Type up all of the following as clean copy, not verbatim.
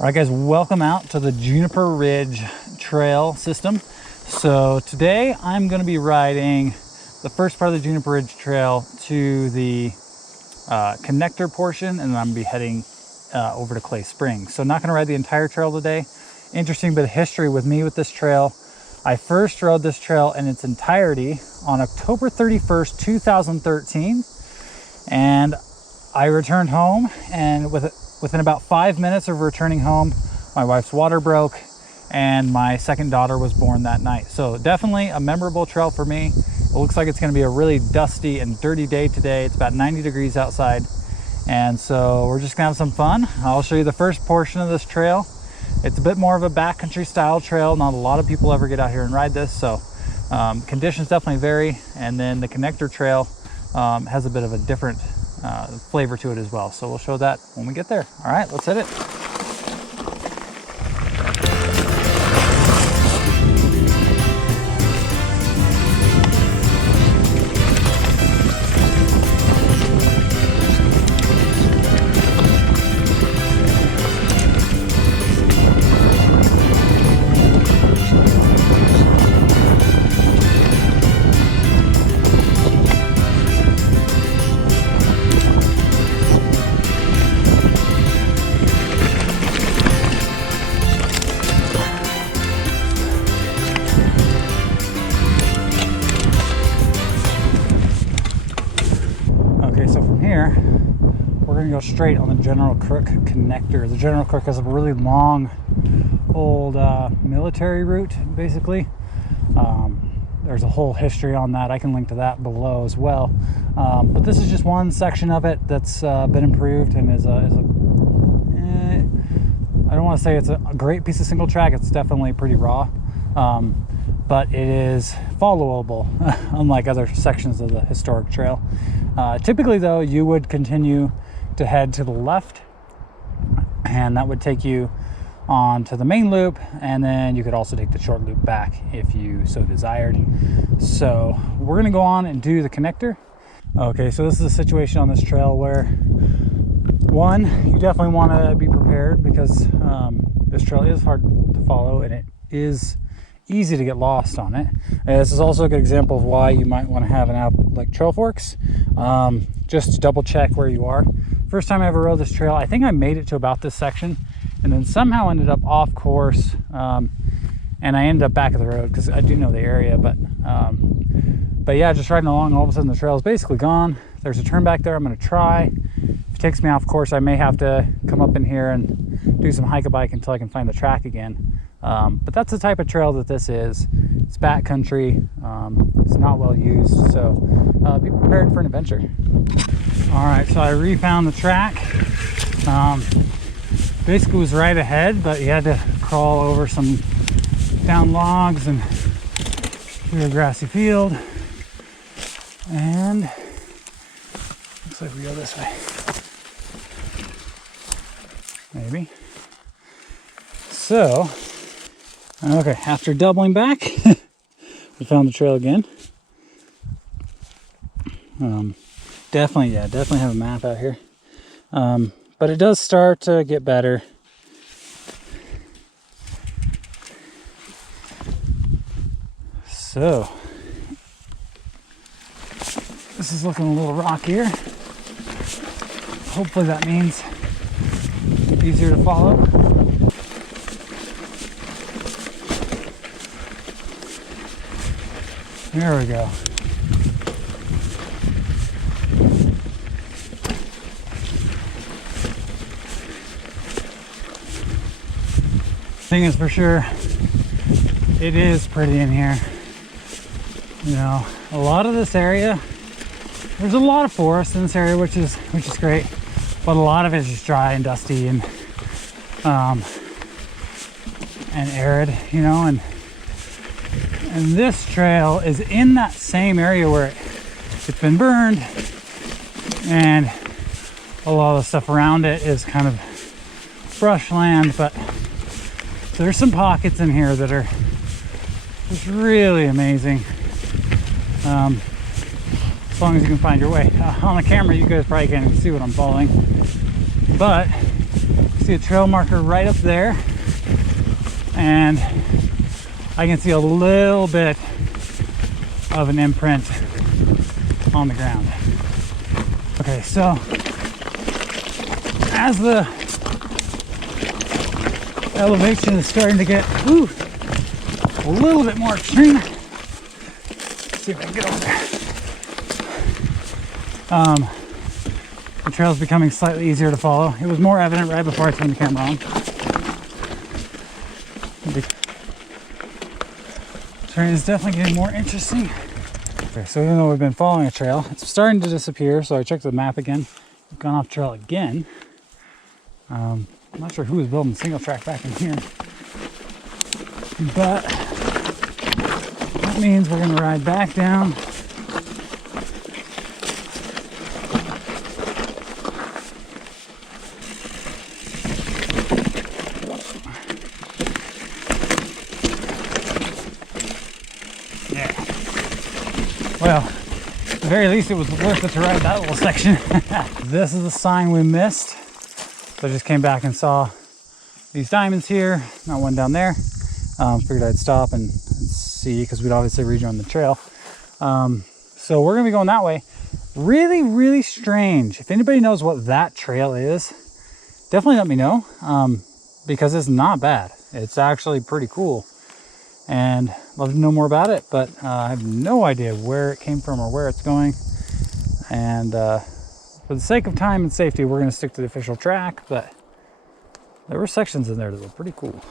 All right, guys, welcome out to the Juniper Ridge Trail system. So today I'm going to be riding the first part of the Juniper Ridge Trail to the connector portion, and then I'm going to be heading over to Clay Springs. So not going to ride the entire trail today. Interesting bit of history with me with this trail. I first rode this trail in its entirety on October 31st, 2013, and I returned home, and within about 5 minutes of returning home, my wife's water broke and my second daughter was born that night. So definitely a memorable trail for me. It looks like it's going to be a really dusty and dirty day today. It's about 90 degrees outside, and so we're just gonna have some fun. I'll show you the first portion of this trail. It's a bit more of a backcountry style trail. Not a lot of people ever get out here and ride this, so conditions definitely vary. And then the connector trail has a bit of a different flavor to it as well, so we'll show that when we get there. All right, let's hit it. So from here, we're going to go straight on the General Crook Connector. The General Crook has a really long, old military route, basically. There's a whole history on that. I can link to that below as well. But this is just one section of it that's been improved and is I don't want to say it's a great piece of single track. It's definitely pretty raw. But it is followable, unlike other sections of the historic trail. Typically, though, you would continue to head to the left, and that would take you on to the main loop, and then you could also take the short loop back if you so desired. So we're going to go on and do the connector. Okay, so this is a situation on this trail where, one, you definitely want to be prepared because this trail is hard to follow, and it is easy to get lost on it. This is also a good example of why you might want to have an app like Trail Forks, just to double check where you are. First time I ever rode this trail, I think I made it to about this section and then somehow ended up off course, and I ended up back of the road because I do know the area, but yeah, just riding along, all of a sudden the trail is basically gone. There's a turn back there I'm going to try. If it takes me off course, I may have to come up in here and do some hike-a-bike until I can find the track again. But that's the type of trail that this is. It's backcountry. It's not well used, so be prepared for an adventure. All right, so I refound the track. Basically was right ahead, but you had to crawl over some down logs and through a grassy field. And looks like we go this way. Maybe. So, okay, after doubling back, we found the trail again. Definitely have a map out here. But it does start to get better. So, this is looking a little rockier. Hopefully that means easier to follow. There we go. Thing is, for sure, it is pretty in here. You know, a lot of this area, there's a lot of forest in this area, which is great, but a lot of it is just dry and dusty and arid, you know, and this trail is in that same area where it's been burned, and a lot of the stuff around it is kind of brushland, but there's some pockets in here that are just really amazing. As long as you can find your way. On the camera, you guys probably can't even see what I'm following, but see see a trail marker right up there, and I can see a little bit of an imprint on the ground. Okay, so as the elevation is starting to get a little bit more extreme, let's see if I can get over there. The trail is becoming slightly easier to follow. It was more evident right before I turned the camera on. The terrain is definitely getting more interesting. Okay, so even though we've been following a trail, it's starting to disappear, so I checked the map again. We've gone off trail again. I'm not sure who was building single track back in here, but that means we're going to ride back down. Yeah. Well, at the very least, it was worth it to ride that little section. This is the sign we missed. So I just came back and saw these diamonds here, not one down there. Figured I'd stop and see, because we'd obviously rejoin the trail. So we're gonna be going that way. Really, really strange. If anybody knows what that trail is, definitely let me know, because it's not bad. It's actually pretty cool, and love to know more about it, but I have no idea where it came from or where it's going. And for the sake of time and safety, we're going to stick to the official track, but there were sections in there that were pretty cool.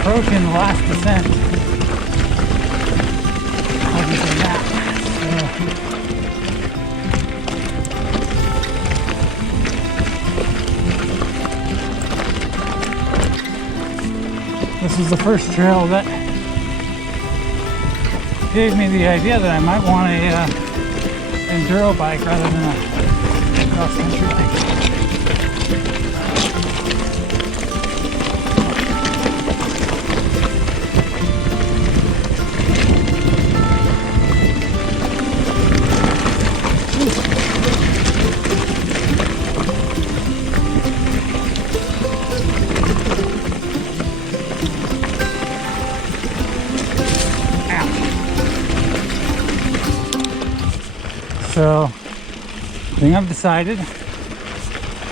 Approaching the last descent of the map. This was the first trail that gave me the idea that I might want a enduro bike rather than a cross-country bike. So, I think I've decided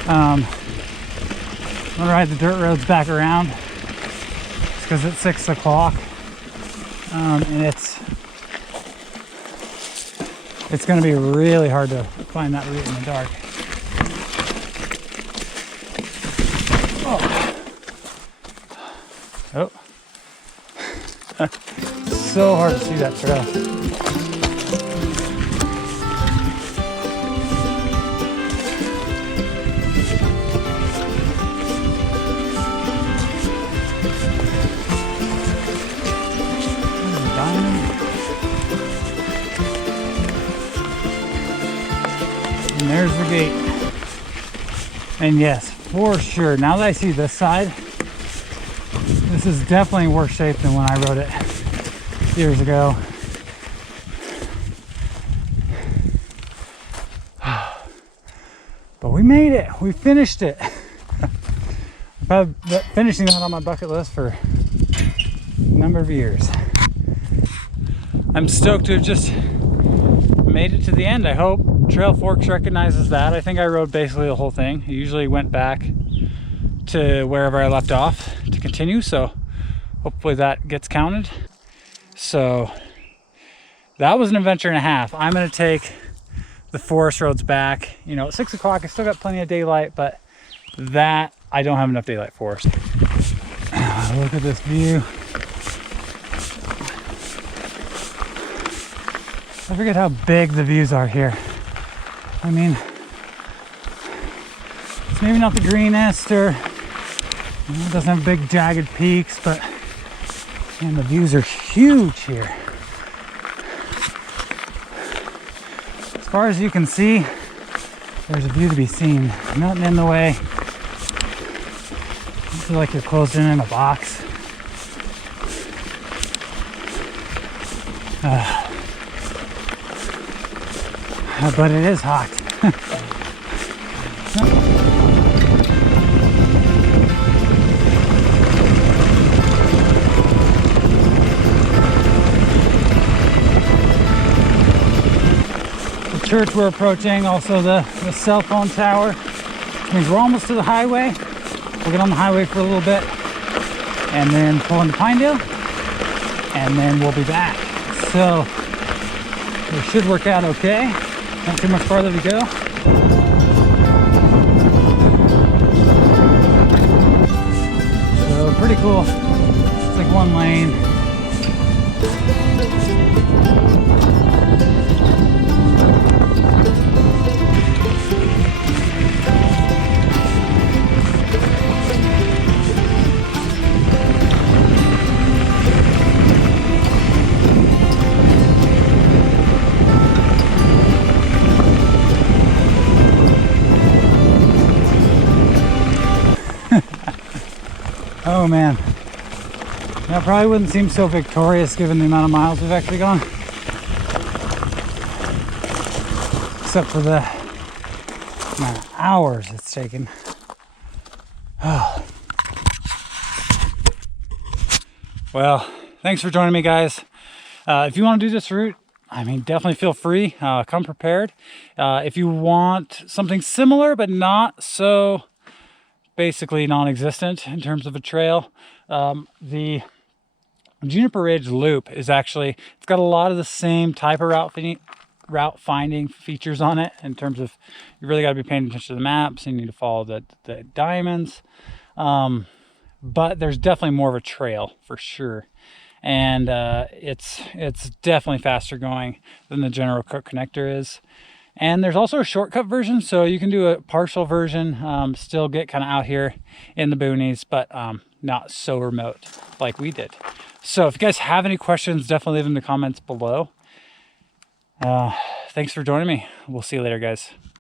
I'm gonna ride the dirt roads back around because it's 6 o'clock, and it's gonna be really hard to find that route in the dark. Oh, so hard to see that trail. And there's the gate. And yes, for sure, now that I see this side, this is definitely worse shape than when I rode it years ago. But we made it. We finished it. Probably finishing that on my bucket list for a number of years. I'm stoked to have just made it to the end. I hope Trail Forks recognizes that. I think I rode basically the whole thing. I usually went back to wherever I left off to continue, so hopefully that gets counted. So that was an adventure and a half. I'm gonna take the forest roads back. You know, at 6 o'clock, I still got plenty of daylight, but that I don't have enough daylight for. Look at this view. I forget how big the views are here. I mean, it's maybe not the greenest, or it doesn't have big jagged peaks, but man, the views are huge here. As far as you can see, there's a view to be seen. Nothing in the way. You feel like you're closed in a box. But it is hot. The church we're approaching, also the cell phone tower, which means we're almost to the highway. We'll get on the highway for a little bit and then pull into Pinedale, and then we'll be back. So it should work out okay. Not too much farther to go. So pretty cool. It's like one lane. Oh man, that probably wouldn't seem so victorious given the amount of miles we've actually gone. Except for the amount of hours it's taken. Oh. Well, thanks for joining me, guys. If you want to do this route, I mean, definitely feel free. Come prepared. If you want something similar but not so basically non-existent in terms of a trail, the Juniper Ridge Loop is actually, it's got a lot of the same type of route finding features on it, in terms of you really got to be paying attention to the maps, and you need to follow the diamonds, but there's definitely more of a trail for sure, and it's definitely faster going than the General Crook Connector is. And there's also a shortcut version, so you can do a partial version, still get kind of out here in the boonies, but not so remote like we did. So if you guys have any questions, definitely leave them in the comments below. Thanks for joining me. We'll see you later, guys.